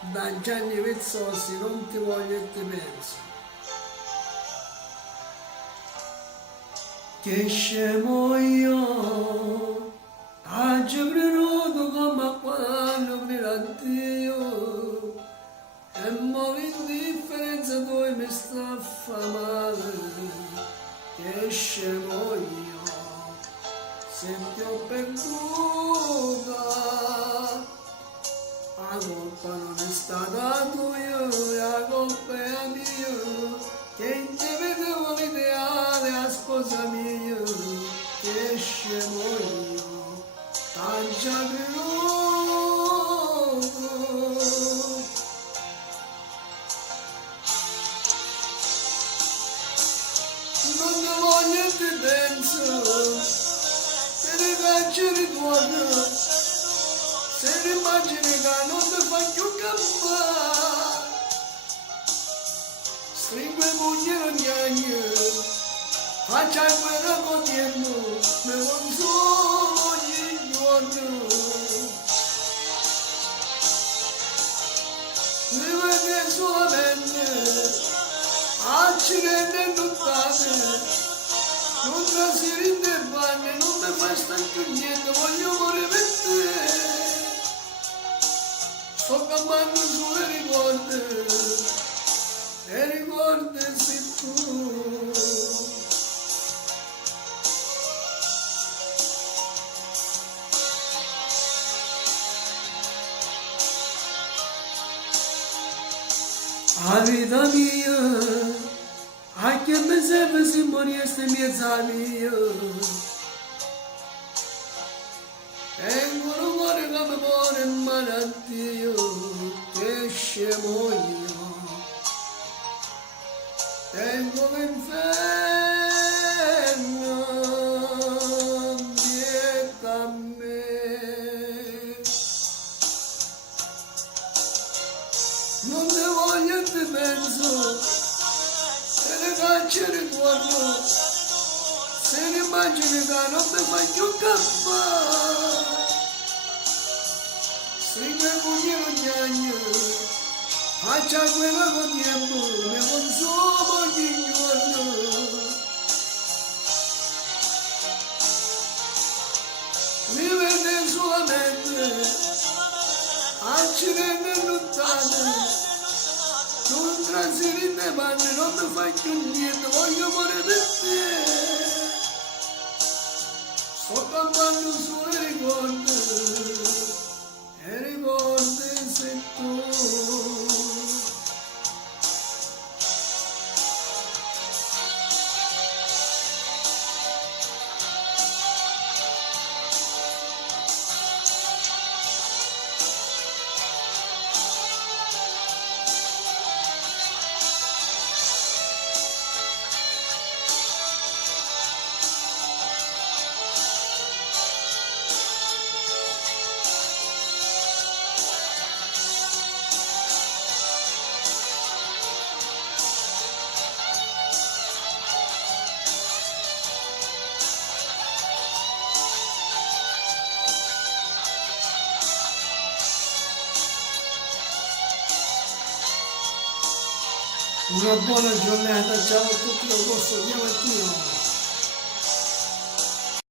da Gianni Vezzossi, non ti voglio e ti penso. Che scemo io, oggi prenuto come quando aprirà Dio, e mo l'indifferenza tua mi sta a fa male. Che scemo io, se ti ho perduta, la colpa non è stata tua, la colpa è mia, che in te vedevo l'ideale a sposa mia. Che scemo io, t'ha già creduto. Non ne voglio e ti penso, te ne faccio ritorno, se ne immagini che non mi fa più campare. Stringo i pugni non gnagno, faccio guerra con tempo, mi consolo ogni giorno. Mi vede solamente, accidenti e nottate, non trasiri in te panni, non mi fai stare più niente, voglio morire per te. Sto campando sulle ricordi, e ricordi sei tu. La vita mia, a che mi serve se morisse mezza mia? Tengo un cuore che mi pone in malattia, che scemo io. Tengo l'inferno dietro a me. Non ne voglio e ti penso, te ne faccio ritorno, se ne immagini che non mi fai più campare. Stringo i pugni non gnagno, faccio quella con tempo, mi consumo ogni giorno. Mi vede solamente, accidenti e nottate, non trasiri in te panni, non mi fai più niente, voglio morire per te. Sto campando sulle ricordi, e ricordi sei tu. Una buona giornata, ciao a tutti, lo posso Dio Mattino.